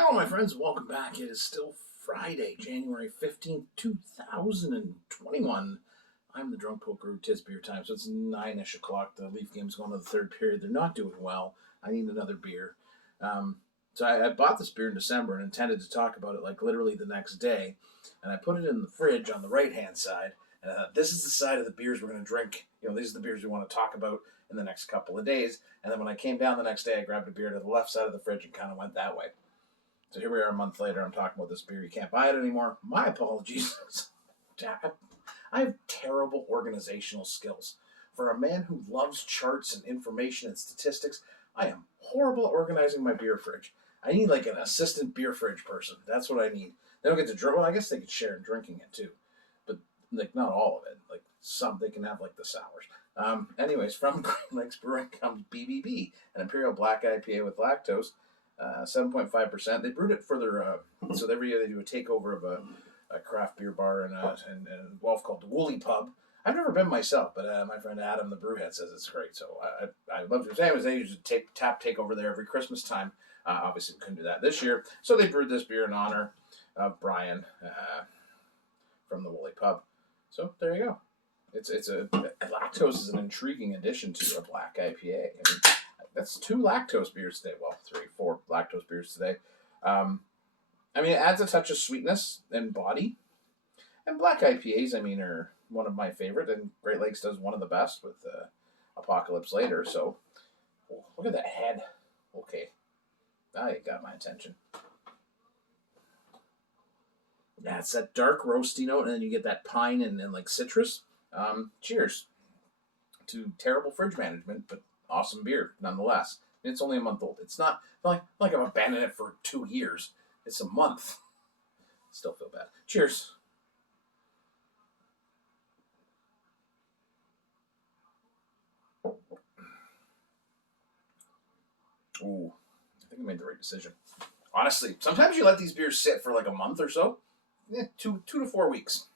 Hello, my friends. Welcome back. It is still Friday, January 15th, 2021. I'm the drunk poker. Tis beer time, so it's 9-ish o'clock. The Leaf game's going to the third period. They're not doing well. I need another beer. So I bought this beer in December and intended to talk about it like literally the next day. And I put it in the fridge on the right-hand side. And I thought, this is the side of the beers we're going to drink. These are the beers we want to talk about in the next couple of days. And then when I came down the next day, I grabbed a beer to the left side of the fridge and kind of went that way. So here we are a month later. I'm talking about this beer. You can't buy it anymore. My apologies. I have terrible organizational skills. For a man who loves charts and information and statistics, I am horrible at organizing my beer fridge. I need like an assistant beer fridge person. That's what I need. They don't get to drink. Well, I guess they could share in drinking it too, but like not all of it. Like some, they can have like the sours. Anyways, from Great Lakes Brewing comes BBB, an Imperial Black IPA with lactose. 7.5%. They brewed it for their, so every year they do a takeover of a craft beer bar in Guelph called the Woolly Pub. I've never been myself, but my friend Adam, the brewhead, says it's great. So I love it. Same as they used to tap takeover there every Christmas time. Obviously, we couldn't do that this year. So they brewed this beer in honor of Brian from the Woolly Pub. So there you go. Lactose is an intriguing addition to a black IPA. I mean, that's 2 lactose beers today. Well, 4 lactose beers today. It adds a touch of sweetness and body. And black IPAs, are one of my favorite. And Great Lakes does one of the best with Apocalypse Later. So, look at that head. Okay. Now you got my attention. Yeah, it's that dark roasty note, and then you get that pine and like citrus. Cheers to terrible fridge management, but awesome beer nonetheless. It's only a month old. It's not like I've abandoned it for 2 years. It's a month. Still feel bad. Cheers. Ooh, I think I made the right decision. Honestly, sometimes you let these beers sit for like a month or so. 2 to 4 weeks.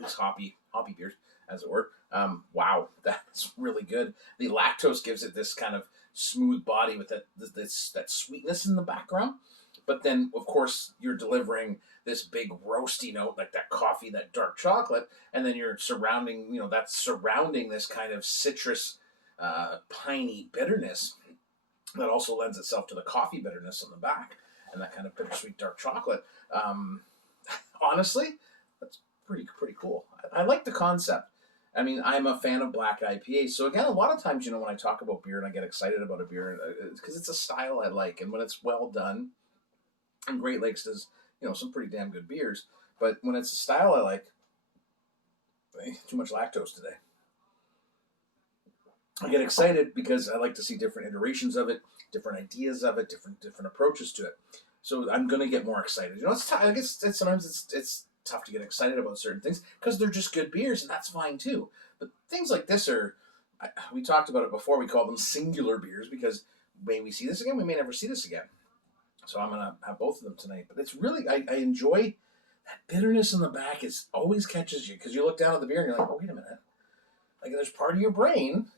These hoppy beers, as it were. Wow, that's really good. The lactose gives it this kind of smooth body with that sweetness in the background. But then, of course, you're delivering this big roasty note, like that coffee, that dark chocolate, and then you're surrounding this kind of citrus, piney bitterness that also lends itself to the coffee bitterness on the back and that kind of bittersweet dark chocolate. Honestly, that's pretty cool. I like the concept. I'm a fan of black IPAs. So again, a lot of times, when I talk about beer and I get excited about a beer, because it's a style I like, and when it's well done, and Great Lakes does, some pretty damn good beers. But when it's a style I like, too much lactose today. I get excited because I like to see different iterations of it, different ideas of it, different approaches to it. So I'm going to get more excited. It's I guess sometimes it's tough to get excited about certain things because they're just good beers, and that's fine too. But things like this we talked about it before. We call them singular beers because may we see this again, we may never see this again. So I'm going to have both of them tonight. But it's really, I enjoy that bitterness in the back. It always catches you because you look down at the beer and you're like, oh, wait a minute. Like there's part of your brain,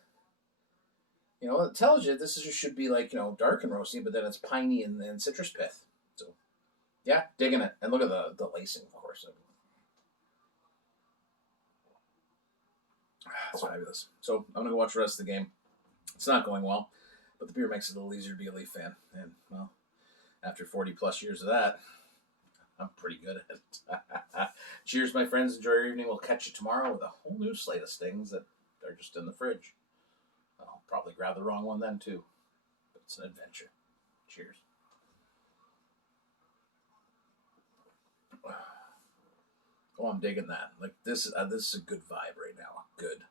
that tells you this should be like, dark and roasty, but then it's piney and citrus pith. So, yeah, digging it. And look at the lacing, of course. It's fabulous. So I'm going to go watch the rest of the game. It's not going well, but the beer makes it a little easier to be a Leaf fan. And, well, after 40 plus years of that, I'm pretty good at it. Cheers, my friends. Enjoy your evening. We'll catch you tomorrow with a whole new slate of stings that they're just in the fridge. I'll probably grab the wrong one then, too. But it's an adventure. Cheers. Oh, I'm digging that. Like, this is a good vibe right now. Good.